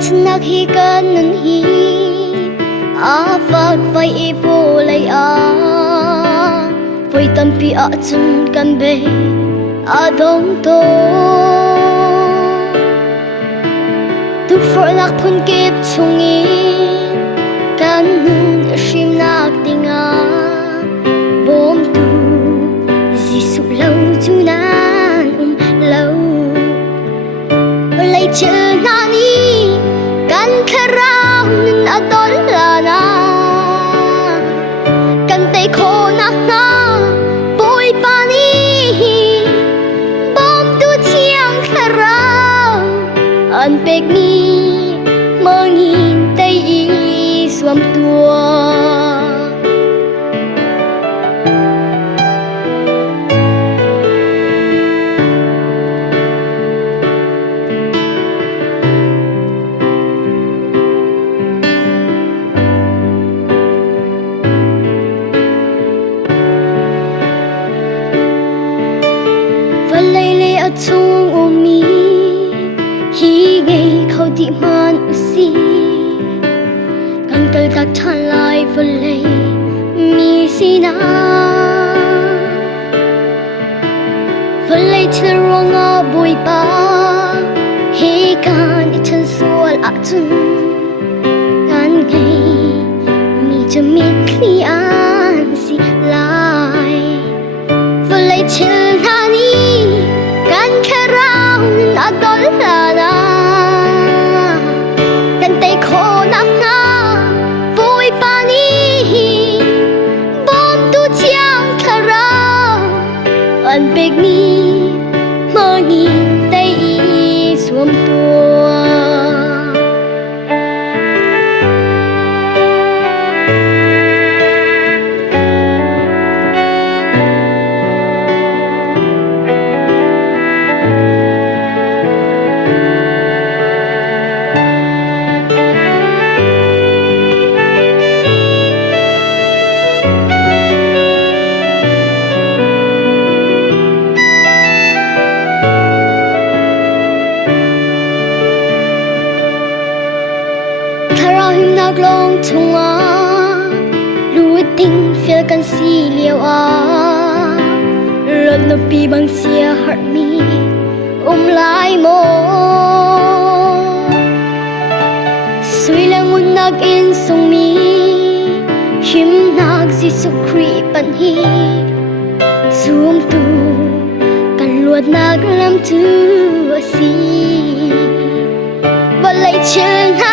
chân nạc hi kan nun hi a fak vai e vo lai a voi tam pi a chun kan be a dong to tu for lak phun kep chungi kan nun shim nak tinga bom tu jisu lau chu nan lau lai chơ na ni kan kharau nun adol lana kan tay kho nak na boy pani bom tu chiang kharau an pek ni mangin tay i suam tua chung umi hi ngei khâu ti man usi kan kal tak than lai volei mi sina volei thil ronga boi pa he kan I chan sual a chun kan ngei mi chamit kli an si lai volei thil na ni kan kharau adol lana kan tay kho nak na voi pani bom tu chiang kharau an pek ni mangi tay I suam tua nak long chunga lu ting feel kan si liao a ron no pi bang sia heart mi lai mo sui lang un nak in sung mi him nak jisu kri pan hi zoom tu kan luat nak lam tu si balai chen